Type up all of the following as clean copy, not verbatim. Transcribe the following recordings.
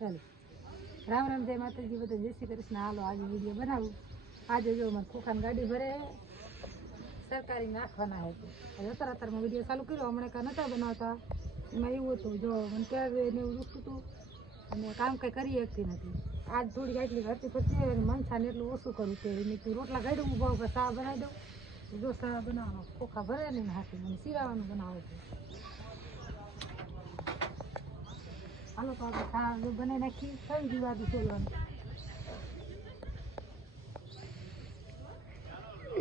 ચાલો રામ રામ જય માતાજી બધા જય શ્રી કૃષ્ણ. હાલો આજે વિડીયો બનાવું. આજે જો અમારે ખોખાની ગાડી ભરે સરકારી નાખવાના હતા. અત્યારમાં વિડીયો ચાલુ કર્યો. હમણાં કાંઈ નહોતા બનાવતા. એમાં એવું હતું જો મને ક્યારે એને એવું દુખતું હતું અને કામ કંઈ કરી શકતી નથી. આજ થોડીક આટલી ઘરતી ફરતી હોય અને મનસાને એટલું ઓછું કરું તે એને તું રોટલા કાઢું ઊભા ઊભા ચા બનાવી દઉં. જો ચા બનાવવાનો ખોખા ભરે ને હાથે મને સિરાવાનું બનાવે છે. હાલો તો આપણે ચા બનાવી નાખી કઈ દીવાતું છોડવાનું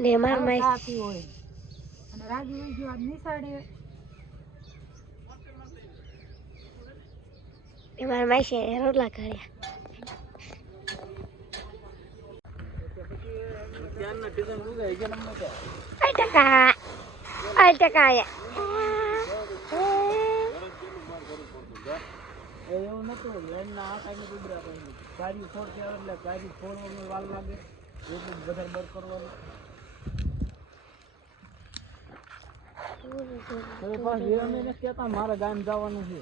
ને મારા ચા પીવો હોય અને રાજુ હોય ગયો આજ નિશાળે. મારા માસી રોટલા કર્યા. એવું નતું લેન્ડના આ સાઈડને ગુજરા પછી ગાડી ફોડતી આવે એટલે ગાડી ફોડવામાં વાર લાગે એટલું બધા બર કરવાનું. હવે પાછું એ અમે નથી કહેતા મારે ગામ જવાનું છે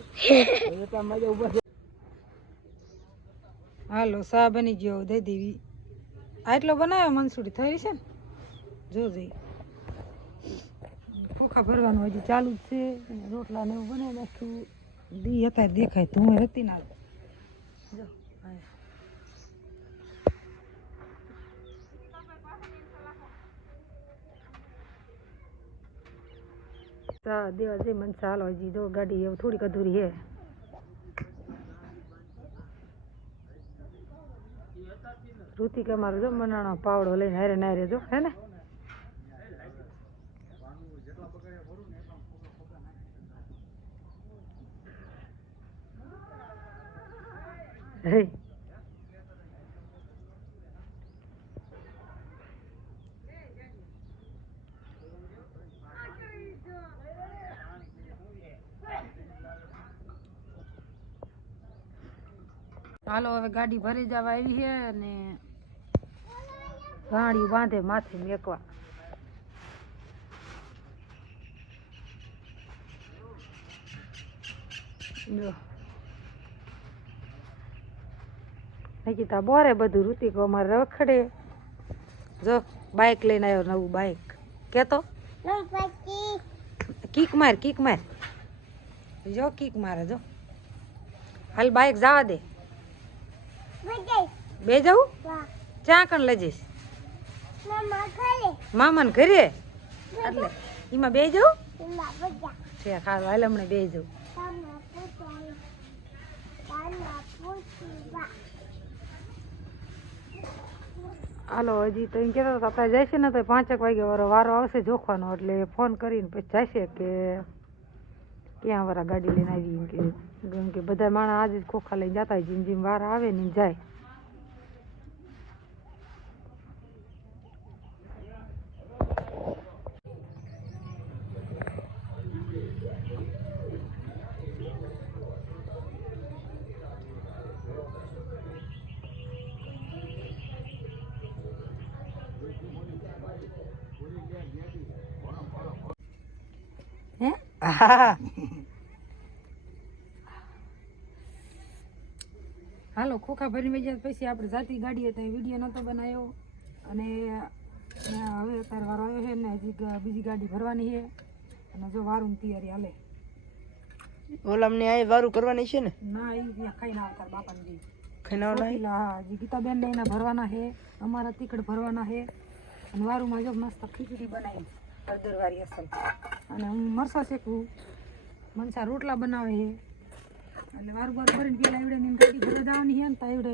એટલે મજા ઉભા છે. હાલો ચા બની ગયો દઈ દેવી. આટલો બનાવ્યો મનસુડી થઈ છે ને જોજે. ખોખા ભરવાનું હજી ચાલુ જ છે. રોટલા ને એવું બનાવી નાખ્યું. દી અત્યારે દેખાય તો હું હતી ના જો ચા દેવા જઈ મને ચાલો હજી જો ગાડી એવું થોડીક અધૂરી હે. ઋતિક અમારો જો મનાણો પાવડો લઈને હારે નારે જો હે ને હે હાલો હવે ગાડી ભરી જવા આવી છે અને ગાડી બાંધે માથે મેકવા. જો નિકિતા બોરે બધું ઋતિક અમારે રખડે. જો બાઇક લઈને આવ્યો નવું બાઇક કેતો કીક માર જો કીક મારે જો હાલ બાઇક જવા દે. બે જવું ચા કણ લઈ જઈશ મામાને ઘરે એટલે એમાં બે જવું છે. ખાવા હાલ હમણાં બે જવું. હાલો હજી તો એમ કહેતા હતા આપણે જઈશે ને તો 5 વાગે વારો આવશે જોખવાનો એટલે ફોન કરીને પછી જશે કે ક્યાં વાળા ગાડી લઈને આવી એમ કે બધા માણસ આજે જ ખોખા લઈને જતા હોય. જેમ વાર આવે ને જાય. હે હાલો ખોખા ભરી મેં પછી આપણે જાતી ગાડી હતા વિડીયો નહોતો બનાવ્યો અને હવે અત્યારે વારો આવ્યો છે ને હજી બીજી ગાડી ભરવાની છે અને જો વારું તૈયારી હાલે. ઓલામને આ વારું કરવાની છે ને ના એ ખાઈને આવતા બાપાને હા હજી ગીતાબેન ને એના ભરવાના છે. અમારા તીખડ ભરવાના છે અને વારુંમાં જો મસ્ત ખીચડી બનાવી હળદરવાળી અસલ અને હું મરસા શેકું. મનસા રોટલા બનાવે છે એટલે વારું ભરીને પેલા એવડે ને ગાડી ભરે જવાની છે ને તો એવડે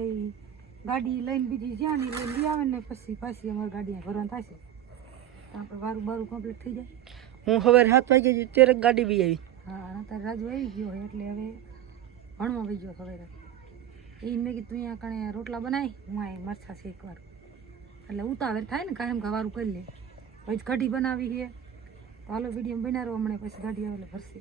ગાડી લઈને બીજી જ્યાં ની લઈને લઈ આવે ને પછી પાછી અમારી ગાડી ભરવાનું થશે. આપણે વારું કમ્પ્લીટ થઈ જાય. હું સવારે 7 વાગે ત્યારે ગાડી બી આવી. હા અત્યારે રાજુ આવી ગયો હોય એટલે હવે ભણવા બી ગયો ખબર એ મેં કીધું તું અહીંયા કણે રોટલા બનાવી હું આ મરચા શેકવાર એટલે ઉતાવળ થાય ને કાયમ વારું કરી લે. પછી કઢી બનાવી છે તો હાલો વિડીયો બનાવો હમણાં પછી ગાડી આવે એટલે ભરશે.